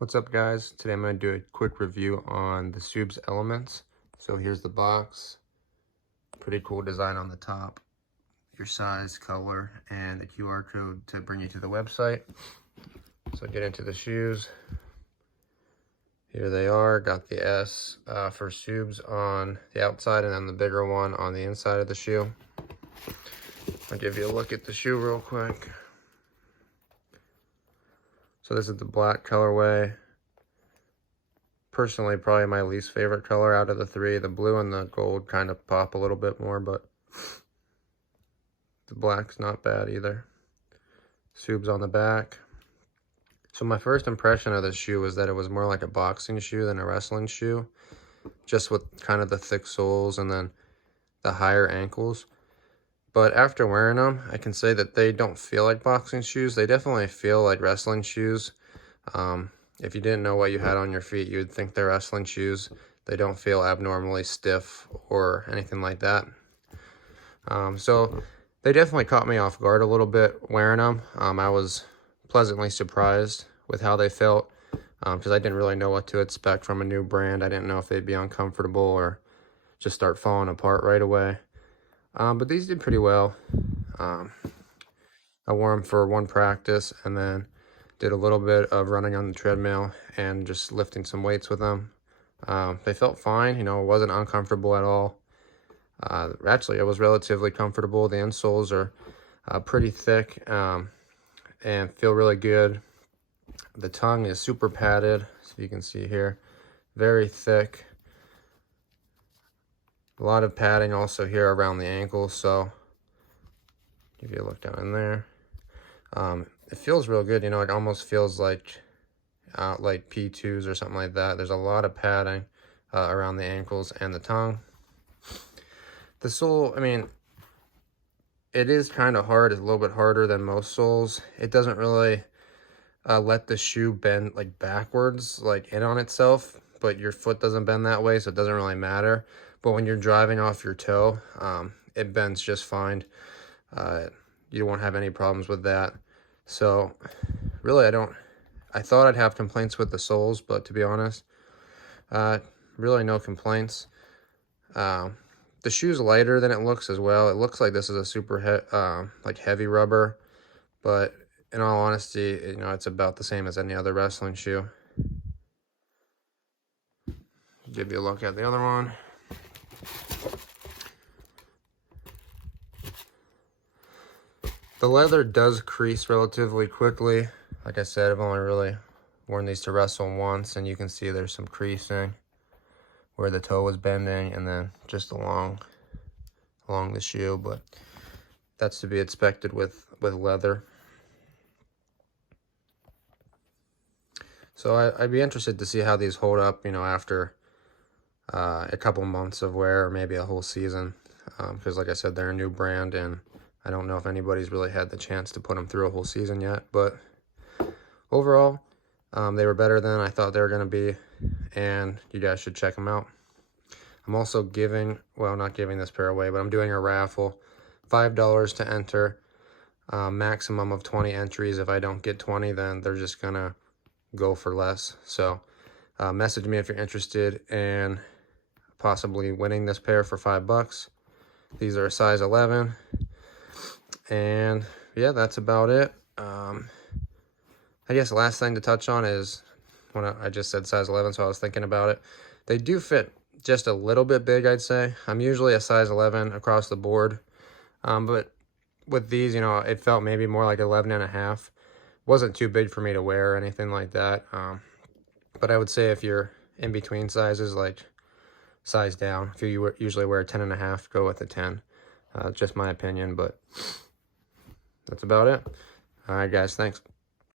What's up, guys? Today I'm going to do a quick review on the Subs Elements. So here's the box. Pretty cool design on the top. Your size, color, and the QR code to bring you to the website. So get into the shoes. Here they are. Got the S for Subs on the outside and then the bigger one on the inside of the shoe. I'll give you a look at the shoe real quick. So this is the black colorway. Personally, probably my least favorite color out of the three. The blue and the gold kind of pop a little bit more, but the black's not bad either. Subs on the back. So my first impression of this shoe was that it was more like a boxing shoe than a wrestling shoe, just with kind of the thick soles and then the higher ankles. But after wearing them, I can say that they don't feel like boxing shoes. They definitely feel like wrestling shoes. If you didn't know what you had on your feet, you would think they're wrestling shoes. They don't feel abnormally stiff or anything like that. So they definitely caught me off guard a little bit wearing them. I was pleasantly surprised with how they felt because I didn't really know what to expect from a new brand. I didn't know if they'd be uncomfortable or just start falling apart right away. But these did pretty well. I wore them for one practice and then did a little bit of running on the treadmill and just lifting some weights with them. They felt fine, you know, it wasn't uncomfortable at all. Actually, it was relatively comfortable. The insoles are pretty thick and feel really good. The tongue is super padded, so you can see here, very thick. A lot of padding also here around the ankles, so give you a look down in there. It feels real good, you know, it almost feels like P2s or something like that. There's a lot of padding around the ankles and the tongue. The sole, I mean, it is kind of hard. It's a little bit harder than most soles. It doesn't really let the shoe bend like backwards, like in on itself, but your foot doesn't bend that way, so it doesn't really matter. But when you're driving off your toe, it bends just fine. You won't have any problems with that. So really, I thought I'd have complaints with the soles, but to be honest, really no complaints. The shoe's lighter than it looks as well. It looks like this is a super heavy rubber, but in all honesty, you know, it's about the same as any other wrestling shoe. Give you a look at the other one. The leather does crease relatively quickly. Like I said, I've only really worn these to wrestle once, and you can see there's some creasing where the toe was bending and then just along the shoe, but that's to be expected with leather. So I'd be interested to see how these hold up, you know, after a couple months of wear or maybe a whole season, because like I said, they're a new brand and I don't know if anybody's really had the chance to put them through a whole season yet, but overall, they were better than I thought they were going to be, and you guys should check them out. I'm also giving, well, not giving this pair away, but I'm doing a raffle, $5 to enter, maximum of 20 entries. If I don't get 20, then they're just going to go for less. So message me if you're interested in possibly winning this pair for $5. These are a size 11. And yeah, that's about it. I guess the last thing to touch on is when I just said size 11, so I was thinking about it. They do fit just a little bit big, I'd say. I'm usually a size 11 across the board. But with these, you know, it felt maybe more like 11 and a half. Wasn't too big for me to wear or anything like that. But I would say if you're in between sizes, like size down, if you usually wear a 10 and a half, go with a 10. Just my opinion, but that's about it. All right, guys, thanks.